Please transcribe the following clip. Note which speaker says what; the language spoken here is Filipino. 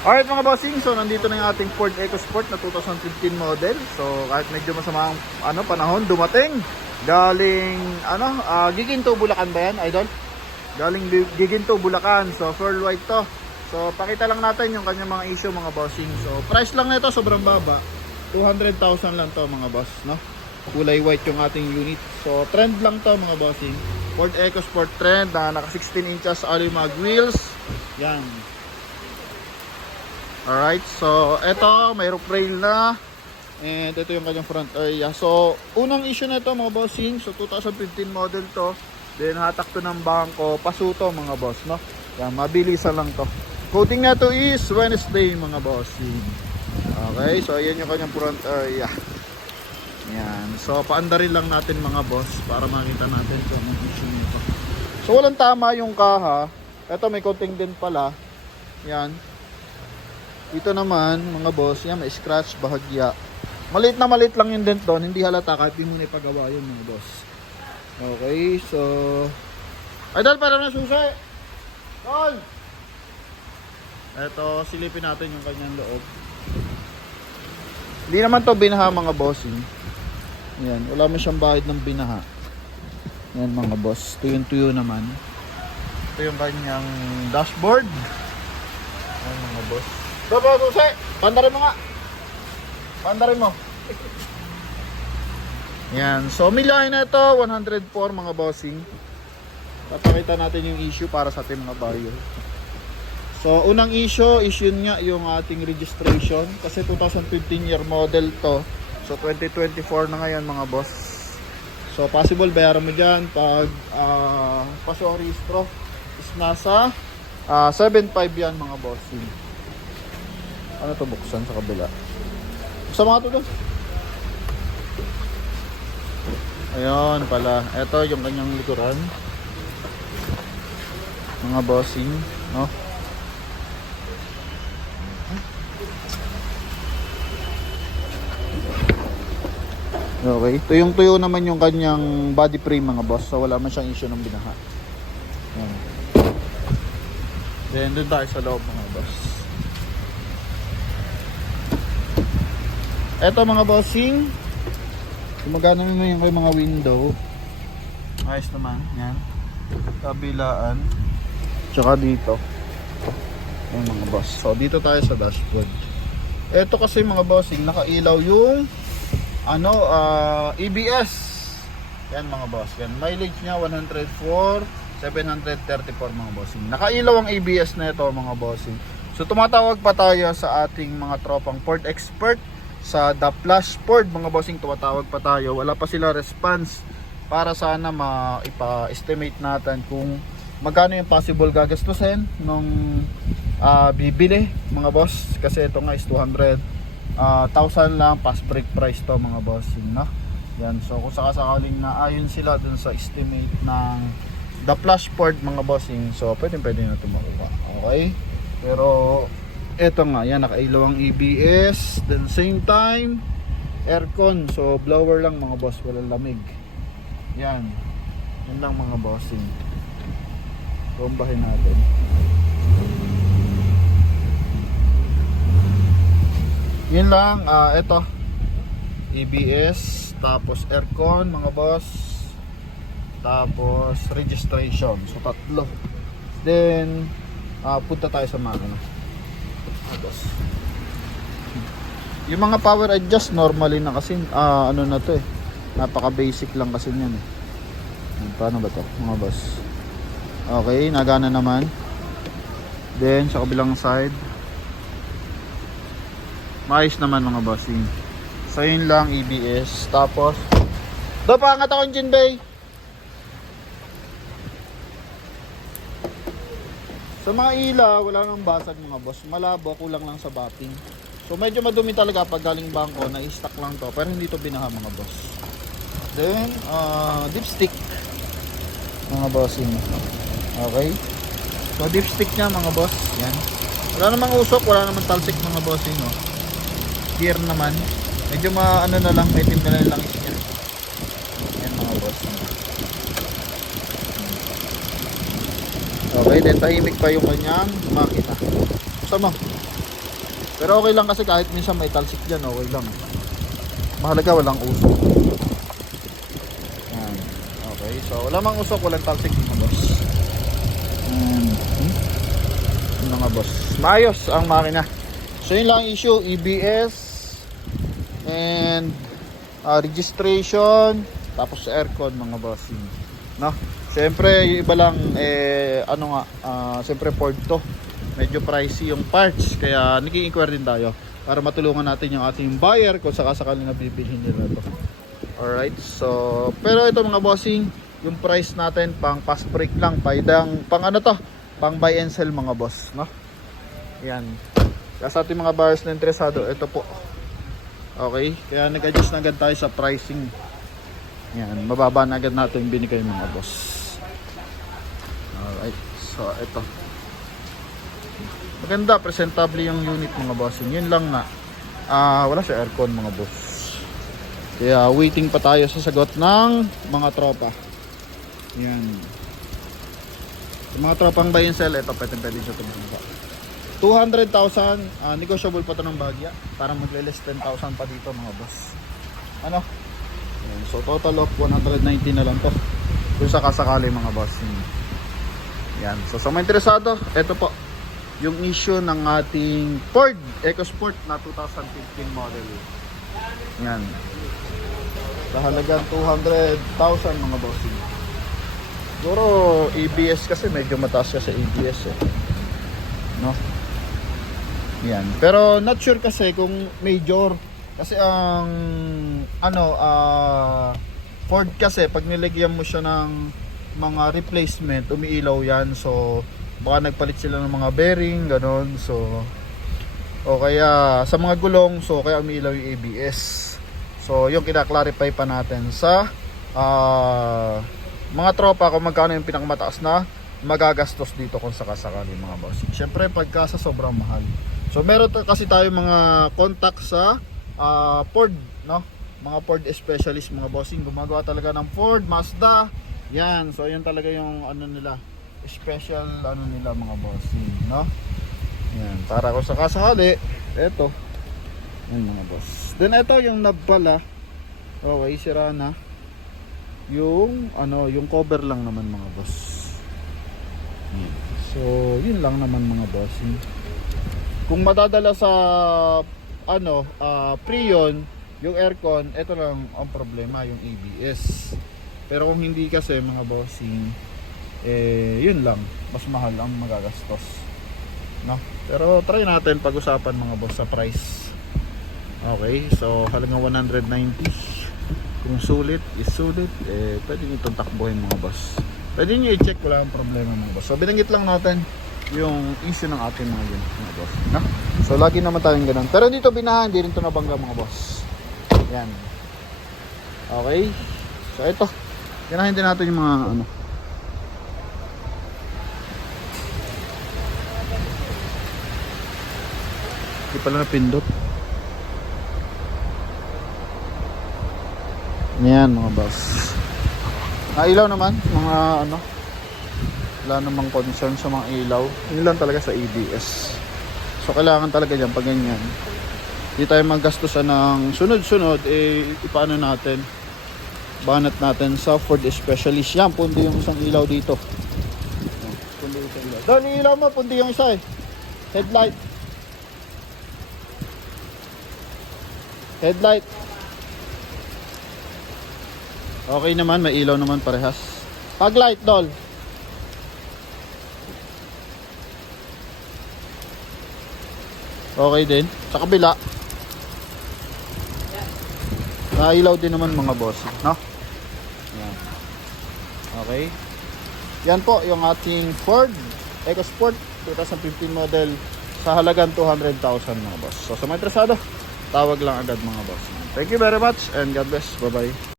Speaker 1: Alright mga bossing, so nandito na yung ating Ford EcoSport na 2015 model. So kahit medyo masama ang ano, panahon, dumating. Galing, ano, ah, Giginto, Bulacan ba yan, idol? Galing Giginto, Bulacan. So pearl white to. So pakita lang natin yung kanyang mga issue mga bossing. So price lang nito sobrang baba. 200,000 lang to mga boss, no? Kulay white yung ating unit. So trend lang to mga bossing. Ford EcoSport trend na naka 16 inches alloy mag wheels. Yan. Alright, so eto, may roof rail na. And ito yung kanyang front area. So, unang issue na ito mga bossing. So, 2015 model to. Then, hatak to ng bangko. Pasuto mga boss, no? Yan, mabilisan lang to. Coating na to is Wednesday mga bossing. Okay, so ayan yung kanyang front area. Yan. So, paandarin lang natin mga boss para makita natin kung anong issue nito. So, walang tama yung kaha. Ito, may coating din pala. Yan. Dito naman, mga boss, yan, may scratch, bahagya. Maliit na maliit lang yung dent doon, hindi halata kahit di mo ipagawa yun, mga boss. Okay, so... Idol, para na susi! Tol! Eto, silipin natin yung kanyang loob. Hindi naman to binaha, mga bossing. Yan, wala mo siyang bahid ng binaha. Yan, mga boss. Tuyo-tuyo naman. Ito yung kanyang dashboard. Yan, mga boss. Baba, susi! Pandarin mo nga! Pandarin mo! Yan. So, milahin na ito. 104 mga bossing. Papakita natin yung issue para sa ating mga buyer. So, unang issue is yun nga yung ating registration. Kasi 2015 year model to. So, 2024 na ngayon mga boss. So, possible bayaran mo dyan pag uh, paso registro is nasa ah, 7.5 yan mga bossing. Ano to buksan sa kabila? Buksan mga to doon. Ayun pala. Ito yung kanyang likuran. Mga bossing, no? Okay. Tuyong tuyo naman yung kanyang body frame mga boss. So wala man siyang issue ng binaha. Yan. Then doon tayo sa loob mga boss. Eto mga bossing. Gumagana naman yung kay mga window. Ayos naman. Yan. Kabilaan. Tsaka dito. Yan mga boss. So dito tayo sa dashboard. Eto kasi mga bossing, nakailaw yung ano, ah, EBS. Yan mga boss. Yan. Mileage niya 104, 734 mga bossing. Nakailaw ang ABS na ito mga bossing. So tumatawag pa tayo sa ating mga tropang Ford Expert sa The Plus Ford mga bossing tumatawag pa tayo. Wala pa sila response para sana ma-estimate natin kung magkano yung possible gagastusin nung ah, bibili mga boss. Kasi ito nga is 200 ah, 1,000 lang pass break price to mga bossing no? Yan. So kung sakasakaling na ayon sila dun sa estimate ng the plus Ford mga bossing so pwede pwede na ito makuha. Okay? Pero eto nga yan nakailaw ang EBS then same time aircon so blower lang mga boss walang lamig yan yan lang mga bossing bombahin natin Yun lang, ah ito. EBS, tapos aircon, mga boss. Tapos registration. So tatlo. Then ah punta tayo sa makina. Boss. Yung mga power adjust normally na kasi ah ano na to eh. Napaka basic lang kasi niyan eh. Paano ba to, mga boss? Okay, nagana naman. Then sa kabilang side, Maayos naman mga bossing. So yun lang EBS. Tapos Do pangat ako engine bay. Sa mga ilaw, wala nang basag mga boss. Malabo, kulang lang sa batting. So medyo madumi talaga pag galing bangko, na-stock lang to. Pero hindi to binaha mga boss. Then, uh, dipstick. Mga bossing. Okay. So dipstick niya mga boss. Yan. Wala namang usok, wala namang talsik mga bossing. No? gear naman. Medyo ma ano na lang, may na lang is. Yan mga boss. Okay, then tahimik pa yung kanyang makina. Sama. Pero okay lang kasi kahit minsan may talsik dyan, okay lang. Mahalaga walang usok. Yan. Okay, so wala mang usok, walang talsik mga boss. Hmm? Mga boss. Maayos ang makina. So yun lang ang issue, EBS and ah, registration tapos aircon mga bossing. No? Siyempre, iba lang eh ano nga, ah, siyempre Ford to. Medyo pricey yung parts kaya nagki-inquire din tayo para matulungan natin yung ating buyer kung sakasakali na bibilhin nila to. Alright, so pero ito mga bossing, yung price natin pang fast break lang, paidang pang ano to, pang buy and sell mga boss, no? Yan. Kaya sa ating mga buyers na interesado, ito po. Okay, kaya nag-adjust na agad tayo sa pricing. Yan, mababa na agad natin binigay mga boss. So ito. Maganda, presentable yung unit mga bossing. Yun lang na, ah wala sa aircon mga boss. Kaya waiting pa tayo sa sagot ng mga tropa. Yan. Yung mga tropang buy and sell, ito pwede pwede siya tumumba. 200,000, ah, negotiable pa to ng bagya. Para magle-less 10,000 pa dito mga boss. Ano? So total of 190 na lang to. Kung sakasakali mga boss. Yan. So sa mga interesado, ito po. Yung issue ng ating Ford EcoSport na 2015 model. Yan. Sa halagang 200,000 mga bossing. Siguro ABS kasi medyo mataas siya sa ABS eh. No? Yan. Pero not sure kasi kung major kasi ang ano ah Ford kasi pag nilagyan mo siya ng mga replacement umiilaw yan so baka nagpalit sila ng mga bearing ganon so o kaya sa mga gulong so kaya umiilaw yung ABS so yung kina-clarify pa natin sa ah mga tropa kung magkano yung pinakamataas na magagastos dito kung sakasakali mga boss. Siyempre pagka sa sobrang mahal. So meron kasi tayo mga contact sa ah, Ford, no? Mga Ford specialist mga bossing gumagawa talaga ng Ford, Mazda. Yan, so yun talaga yung ano nila, special ano nila mga bossing, no? Yan, para kung sakasakali, eto. Yan mga boss. Then ito yung knob pala. Okay, sira na yung ano yung cover lang naman mga boss Yan. so yun lang naman mga boss kung madadala sa ano ah Prion yung aircon ito lang ang problema yung ABS pero kung hindi kasi mga bossing eh yun lang. Mas mahal ang magagastos. No? Pero try natin pag-usapan mga boss sa price. Okay so halagang 190 kung sulit is sulit eh pwede nyo itong takbuhin mga boss. Pwede nyo i-check wala ang problema mga boss. So binanggit lang natin yung issue ng ating mga yun mga boss. No? so lagi naman tayong ganun. Pero dito binahan hindi rin ito nabangga mga boss. Yan. Okay. So ito ganahin din natin yung mga ano hindi pala napindot Yan mga boss. Ah, ilaw naman, mga ano. Wala namang concern sa mga ilaw. Yun lang talaga sa ABS. So kailangan talaga yan pag ganyan. Hindi tayo maggastusan ng sunod-sunod, eh ipaano natin. Banat natin sa Ford Specialist. Yan, pundi yung isang ilaw dito. Pundi yung isang ilaw. Doon, ilaw mo, pundi yung isa eh. Headlight. Headlight. Okay naman, may ilaw naman parehas. Pag light doll. Okay din. Sa kabila. Nailaw din naman mga boss, no? Yan. Okay. Yan po yung ating Ford EcoSport 2015 model sa halagang 200,000 mga boss. So sa mga interesado, tawag lang agad mga boss. Thank you very much and God bless. Bye-bye.